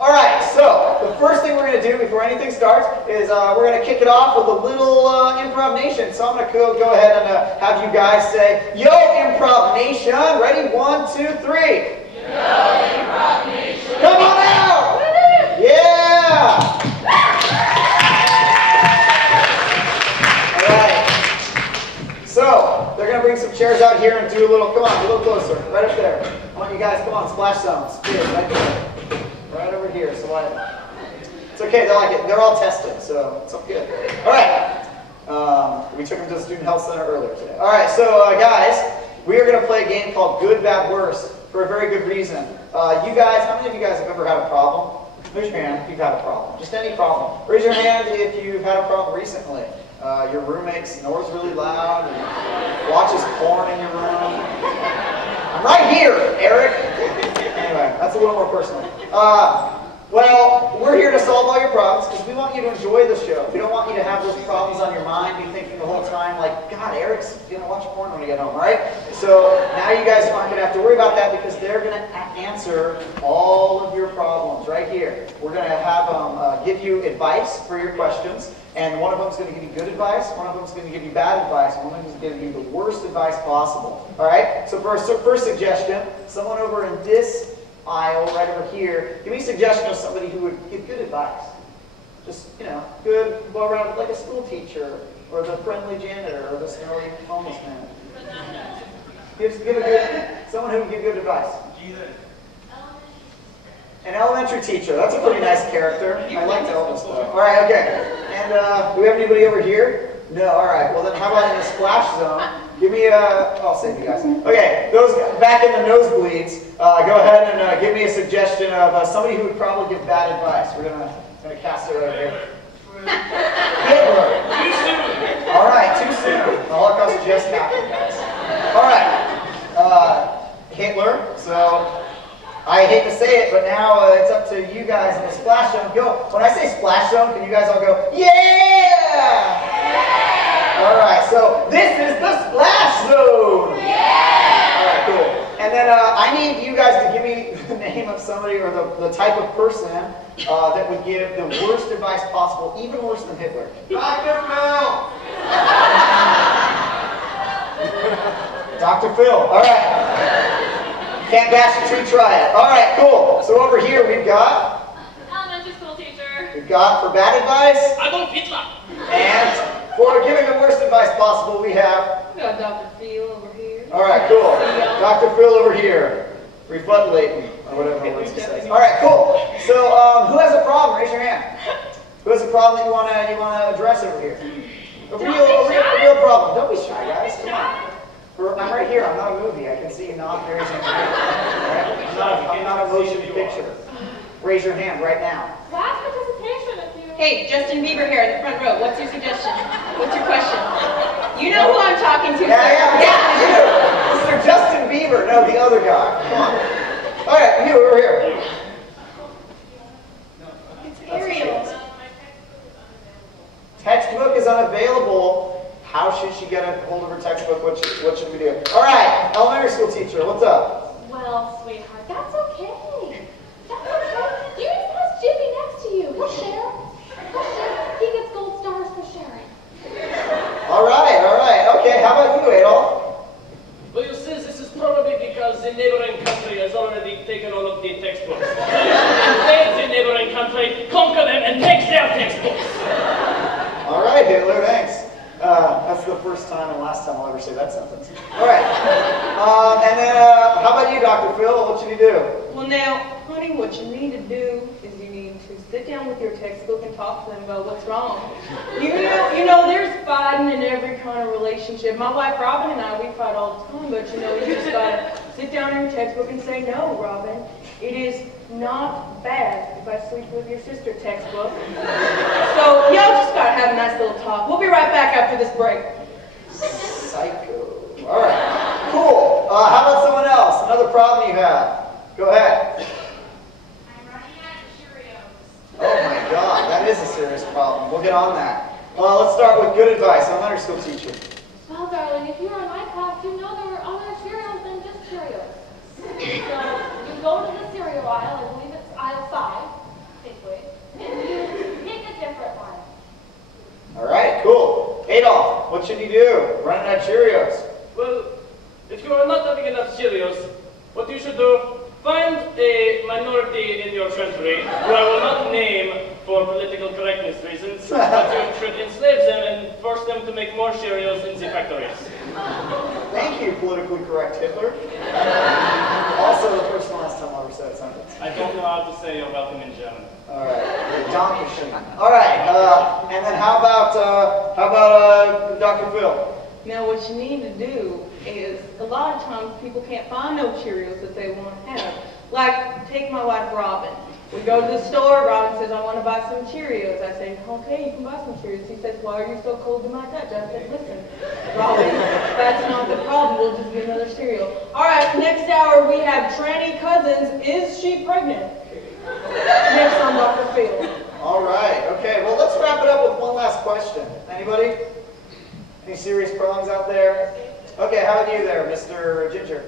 All right, so the first thing we're going to do before anything starts is we're going to kick it off with a little Improv Nation. So I'm going to go ahead and have you guys say, "Yo, Improv Nation." Ready? 1, 2, 3. Yo, Improv Nation. Come on out! Yeah! All right. So they're going to bring some chairs out here and do a little, come on, a little closer. Right up there. I want you guys, come on, splash zones. Good, right there. Right over here. So it's okay, they like it. They're all tested, so it's all good. All right. We took them to the Student Health Center earlier today. All right, so guys, we are going to play a game called Good, Bad, Worst for a very good reason. You guys, how many of you guys have ever had a problem? Raise your hand if you've had a problem. Just any problem. Raise your hand if you've had a problem recently. Your roommate snores really loud and watches porn in your room. I'm right here, Eric. Anyway, that's a little more personal. Well, we're here to solve all your problems because we want you to enjoy the show. We don't want you to have those problems on your mind, be thinking the whole time like, God, Eric's going to watch porn when we get home, right? So now you guys aren't going to have to worry about that because they're going to answer all of your problems right here. We're going to have them give you advice for your questions. And one of them is going to give you good advice, one of them is going to give you bad advice, one of them is going to give you the worst advice possible. All right? So for our first suggestion, someone over in this aisle right over here, give me a suggestion of somebody who would give good advice. Just, you know, good, well-rounded, like a school teacher, or the friendly janitor, or the smelly homeless man. Give a good, someone who would give good advice. An elementary teacher. That's a pretty nice character. I like Elvis though. All right, okay. And do we have anybody over here? No. All right. Well then, how about in the splash zone? Give me a. I'll save you guys. Okay. Those back in the nosebleeds. Go ahead and give me a suggestion of somebody who would probably give bad advice. We're gonna cast it over here. Hitler. Too soon. All right. Too soon. The Holocaust just happened, guys. All right. Hitler. So. I hate to say it, but now it's up to you guys in the splash zone. Go. When I say splash zone, can you guys all go, yeah? All right, so this is the splash zone. Yeah! All right, cool. And then I need you guys to give me the name of somebody or the type of person that would give the worst advice possible, even worse than Hitler. Dr. Phil. Dr. Phil. All right. Can't bash it till you try it. All right, cool. So over here we've got elementary school teacher. We've got for bad advice. Adolf Hitler. And for giving the worst advice possible, we have. We got Dr. Phil over here. All right, cool. Dr. Phil over here. Refutlating or whatever words he says. All right, cool. So who has a problem? Raise your hand. Who has a problem that you want to address over here? A real problem. Don't be shy, guys. Come on. I'm right here. I'm not a movie. I can see you not very easily. I'm not a motion picture. Raise your hand right now. Class participation if you... Hey, Justin Bieber here in the front row. What's your suggestion? What's your question? You know who I'm talking to. Yeah, you. Mr. Justin Bieber. No, the other guy. Come on. All right, you over here. It's Ariel. Textbook is unavailable. How should she get a hold of her textbook? What should we do? All right, elementary school teacher, what's up? Well, sweetheart, that's okay. That's okay. You just have Jimmy next to you. He'll share. He gets gold stars for sharing. All right. Okay, how about you, Adolf? Well, you see, this is probably because the neighboring country has already taken all of the textbooks. Instead, the neighboring country conquer them and take their textbooks. All right, Hitler, thanks. That's the first time and last time I'll ever say that sentence. All right. And then, how about you, Dr. Phil? What should you do? Well, now, honey, what you need to do is you need to sit down with your textbook and talk to them about what's wrong. You know, there's fighting in every kind of relationship. My wife, Robin, and I, we fight all the time, but, you know, you just got to sit down in your textbook and say, no, Robin, it is not bad if I sleep with your sister textbook. So, y'all just got to have a nice little talk. We'll be right back after this break. Psycho. All right. Cool. How about someone else? Another problem you have? Go ahead. I'm running out of Cheerios. Oh my God, that is a serious problem. We'll get on that. Let's start with good advice. Elementary school teacher. Well, darling, if you were in my class, you know there were other Cheerios than just Cheerios. So you go to the cereal aisle, I believe it's aisle 5, had Cheerios. Well, if you are not having enough Cheerios, what you should do, find a minority in your country who I will not name for political correctness reasons, but you should enslave them and force them to make more Cheerios in the factories. Thank you, politically correct Hitler. Also the first and last time I ever said a sentence. I don't know how to say you're welcome in German. All right, Dankeschön. All right, and then how about Dr. Phil? Now what you need to do is, a lot of times people can't find no Cheerios that they want to have. Like, take my wife Robin. We go to the store, Robin says, I want to buy some Cheerios. I say, okay, you can buy some Cheerios. He says, why are you so cold to my touch? I said, listen, Robin, that's not the problem. We'll just get another cereal. All right, next hour we have Tranny Cousins. Is she pregnant? Next on Dr. Phil. All right, okay, well, let's wrap it up with one last question. Anybody? Any serious problems out there? Okay, how about you there, Mr. Ginger?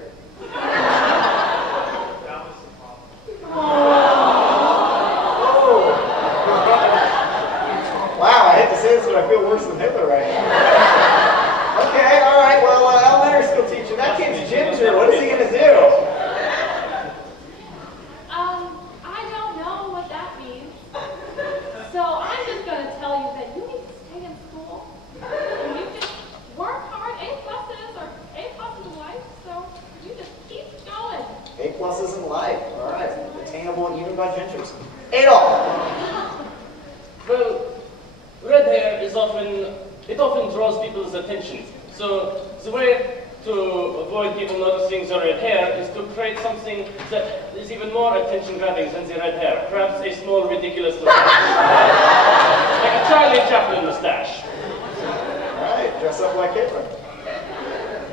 Wow, I hate to say this, but I feel worse than Hitler right now. Okay, all right, well, elementary school teacher, that kid's Ginger. What is he going to do? I don't know what that means. So I'm just going to tell you that you need to stay in school. And you just work hard. A pluses in life. So you just keep going. A pluses in life. All right, attainable even by Gingers. Adolf. Well, red hair is often draws people's attention. So the way to avoid people noticing the red hair is to create something that is even more attention-grabbing than the red hair. Perhaps a small, ridiculous mustache. Like a Charlie Chaplin mustache. All right, dress up like Hitler.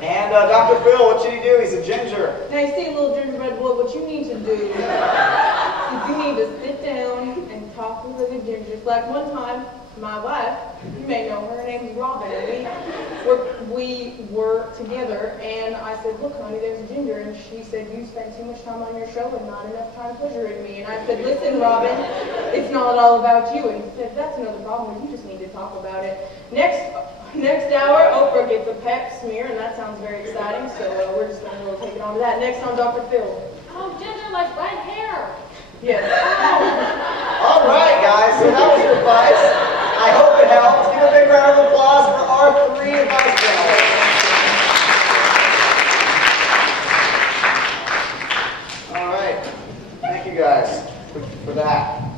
And Dr. Phil, what should he do? He's a ginger. Now, you see, little gingerbread boy, what you need to do is you need to sit down and talk with other gingers. Like one time, my wife, you may know her name's Robin, and we were together, and I said, look, honey, there's a ginger, and she said, you spend too much time on your show and not enough time pleasuring me. And I said, listen, Robin, it's not all about you. And he said, that's another problem, you just need to talk about it. Next hour, Oprah gets a pep smear, and that sounds very exciting, so we're just going to take it on to that. Next on Dr. Phil. Oh, ginger like red hair. Yes. All right, guys, so that was your advice. I hope it helps. Give a big round of applause for our 3 advice panelists. All right, thank you guys for that.